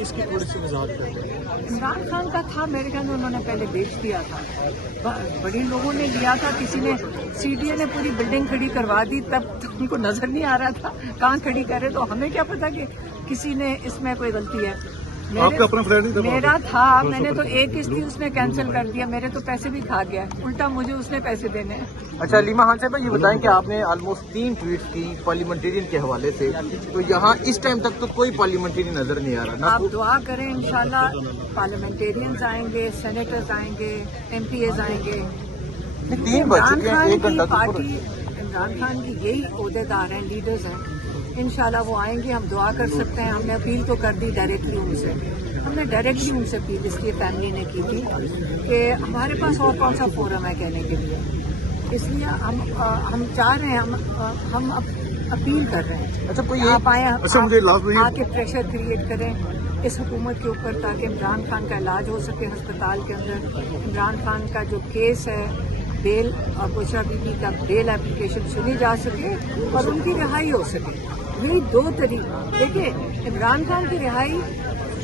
اس کی تھوڑی سی وضاحت کریں. عمران خان کا تھا میرے خیال میں انہوں نے پہلے بیچ دیا تھا. بڑی لوگوں نے لیا تھا, کسی نے سی ڈی اے نے پوری بلڈنگ کھڑی کروا دی, تب تو ان کو نظر نہیں آ رہا تھا کہاں کھڑی کرے, تو ہمیں کیا پتا کہ کسی نے اس میں کوئی غلطی ہے. میرا تھا, میں نے تو ایک قسط اس نے کینسل کر دیا, میرے تو پیسے بھی کھا گیا, الٹا مجھے اس نے پیسے دینے ہیں. اچھا علیمہ خان صاحب یہ بتائیں کہ آپ نے آلموسٹ 3 ٹویٹ کی پارلیمنٹرین کے حوالے سے, تو یہاں اس ٹائم تک تو کوئی پارلیمنٹرین نظر نہیں آ رہا. آپ دعا کریں انشاءاللہ پارلیمنٹیرینز آئیں گے, سینیٹرز آئیں گے, ایم پی ایز آئیں گے. 3 بج چکے ہیں, 1 گھنٹہ پارٹی عمران خان کی یہی عہدیدار ہیں, لیڈرز ہیں. انشاءاللہ وہ آئیں گے, ہم دعا کر سکتے ہیں. ہم نے اپیل تو کر دی ڈائریکٹلی ان سے, ہم نے ڈائریکٹلی ان سے اپیل اس لیے فیملی نے کی تھی کہ ہمارے پاس اور کون سا فورم ہے کہنے کے لیے, اس لیے ہم چاہ رہے ہیں, ہم اپیل کر رہے ہیں. اچھا کوئی آپ آئیں, آ کے پریشر کریٹ کریں اس حکومت کے اوپر تاکہ عمران خان کا علاج ہو سکے ہسپتال کے اندر. عمران خان کا جو کیس ہے بیل اور بشرا بی بی کا بیل اپلیکیشن سنی جا سکے اور ان کی رہائی ہو سکے. یہی 2 طریقے. دیکھیں عمران خان کی رہائی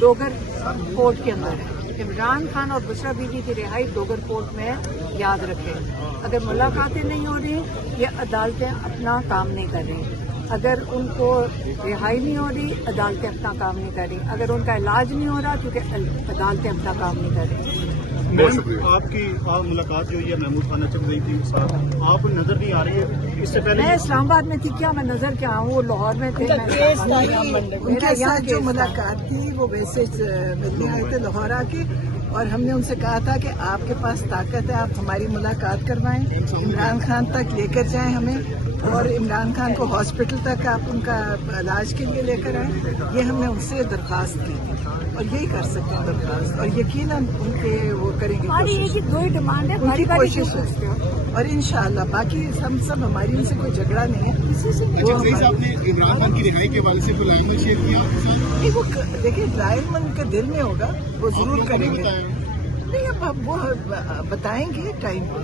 ڈوگر کورٹ کے اندر ہے, عمران خان اور بشرا بی بی کی رہائی ڈوگر کورٹ میں ہے. یاد رکھیں, اگر ملاقاتیں نہیں ہو رہی یا عدالتیں اپنا کام نہیں کر رہی, اگر ان کو رہائی نہیں ہو رہی عدالتیں اپنا کام نہیں کر رہی, اگر ان کا علاج نہیں ہو رہا کیونکہ عدالتیں اپنا کام نہیں کر رہی. آپ کی ملاقات جو ہے محمود خانہ چل رہی تھی, آپ نظر نہیں آ رہی ہے. اس سے پہلے میں اسلام آباد میں تھی, کیا میں نظر کیا ہوں, وہ لاہور میں تھے. ان کے ساتھ جو ملاقات تھی وہ ویسے ملنے آئے تھے لاہور آ کے, اور ہم نے ان سے کہا تھا کہ آپ کے پاس طاقت ہے, آپ ہماری ملاقات کروائیں, عمران خان تک لے کر جائیں ہمیں, اور عمران خان کو ہاسپٹل تک آپ ان کا علاج کے لیے لے کر آئیں. یہ ہم نے ان سے درخواست کی تھی اور یہی کر سکتے ہیں درخواست, اور یقیناً ان کے وہ کریں گے کوشش. 2 ڈیمانڈ ہے, ان کی کوشش ہے, اور انشاءاللہ باقی ہم سب, ہماری ان سے کوئی جھگڑا نہیں ہے کسی سے. آپ نے عمران خان کی رہائی کے حوالے سے کوئی لائن شیئر کیا؟ وہ دیکھیے لائن ان کے دل میں ہوگا, وہ ضرور کریں گے. نہیں اب وہ بتائیں گے ٹائم پر,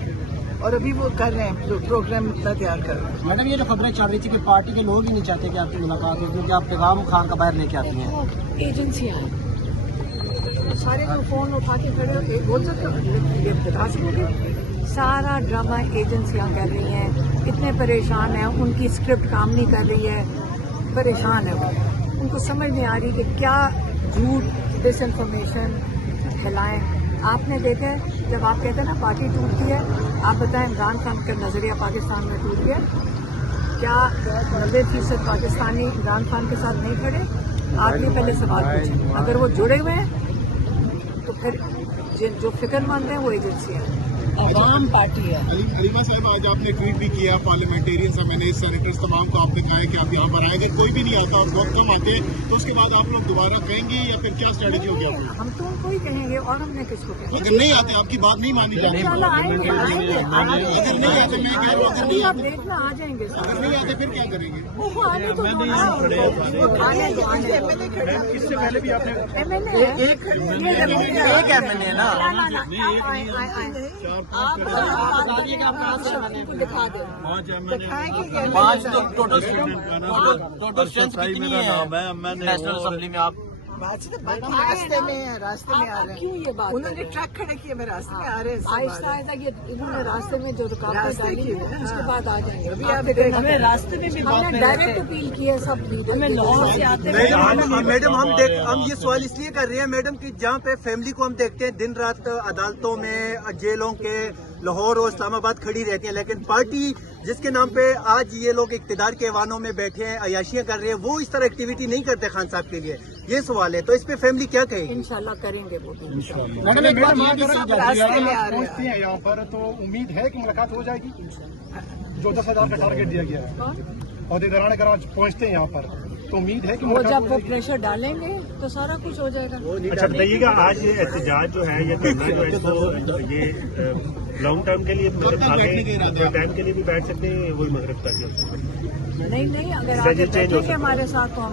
اور ابھی وہ کر رہے ہیں پروگرام اتنا تیار کر رہے ہیں. میڈم یہ جو خبریں چل رہی تھی کہ پارٹی کے لوگ ہی نہیں چاہتے کہ آپ کی ملاقات ہو, کیونکہ آپ پیغام خان کا باہر لے کے آتی ہیں. ایجنسیاں ہیں سارے جو فون اٹھا کے کھڑے بول سکتے یہ بتا سکو گے. سارا ڈرامہ ایجنسیاں کر رہی ہیں, اتنے پریشان ہیں, ان کی اسکرپٹ کام نہیں کر رہی ہے, پریشان ہے وہ. ان کو سمجھ نہیں آ رہی کہ کیا جھوٹ ڈس انفارمیشن پھیلائیں. آپ نے دیکھا ہے جب آپ کہتے ہیں نا پارٹی ٹوٹتی ہے, آپ بتائیں عمران خان کا نظریہ پاکستان میں ٹوٹ گیا کیا؟ 90% پاکستانی عمران خان کے ساتھ نہیں کھڑے. آپ نے پہلے سوال پوچھے, اگر وہ جڑے ہوئے ہیں تو پھر جو فکر مند ہیں وہ ایجنسیاں ہیں, عوام پارٹی ہے. علیمہ صاحب آج آپ نے ٹویٹ بھی کیا پارلیمنٹیرین سے, میں نے سینیٹرز تمام کو آپ نے کہا ہے کہ آپ یہاں پر آئیں گے, کوئی بھی نہیں آتا اور بہت کم آتے, تو اس کے بعد آپ لوگ دوبارہ کہیں گے یا پھر کیا اسٹریٹجی ہوگی آپ کی؟ ہم تو ان کو ہی کہیں گے, اور ہم نے کس کو کہیں گے. اگر نہیں آتے آپ کی بات نہیں مانی جاتی, اگر نہیں آتے میں کہہ رہا ہوں, آپ دیکھنا آ جائیں گے. اگر نہیں آتے پھر کیا کریں گے؟ وہ آنے تو اس سے پہلے بھی آپ نے ایم ایل اے ایک MLA ہے نا, دکھا دیں. 5 ٹوٹل اسٹرینتھ کتنی ہے نیشنل اسمبلی میں؟ آپ راستے میں آ رہے کیوں ہیں, یہ بات انہوں نے ٹرک کھڑے کیے, میں راستے میں آ رہے ہیں. آہستہ آہستہ یہ انہوں نے راستے میں جو رکاوٹیں ڈالی ہیں اس کے بعد آ جائیں گے. ہمیں راستے میں بھی ہم نے ڈائریکٹ اپیل کی ہے سب لیڈر, ہمیں لاہور سے آتے میڈم ہم یہ سوال اس لیے کر رہے ہیں میڈم کہ جہاں پہ فیملی کو ہم دیکھتے ہیں دن رات عدالتوں میں, جیلوں کے, لاہور اور اسلام آباد کھڑی رہتی ہیں, لیکن پارٹی جس کے نام پہ آج یہ لوگ اقتدار کے ایوانوں میں بیٹھے ہیں, عیاشیاں کر رہے ہیں, وہ اس طرح ایکٹیویٹی نہیں کرتے خان صاحب کے لیے. یہ سوال ہے, تو اس پہ فیملی کیا کہے گی؟ انشاءاللہ کریں گے وہ. راستے میں آ رہے پہنچتی ہیں یہاں پر, تو امید ہے کہ ملاقات ہو جائے گی. جو 10,000 کا ٹارگیٹ دیا گیا ہے عہدیداران کرام پہنچتے ہیں یہاں پر, تو امید ہے کہ وہ جب وہ پریشر ڈالیں گے تو سارا کچھ ہو جائے گا. اچھا بتائیے گا, آج یہ احتجاج جو ہے, یہ دھرنا جو ہے, اس کو یہ لانگ ٹرم کے لیے ٹائم کے لیے بھی بیٹھ سکتے ہیں, وہی مغرب تک؟ نہیں اگر آگے بیٹھیں گے ہمارے ساتھ تو ہم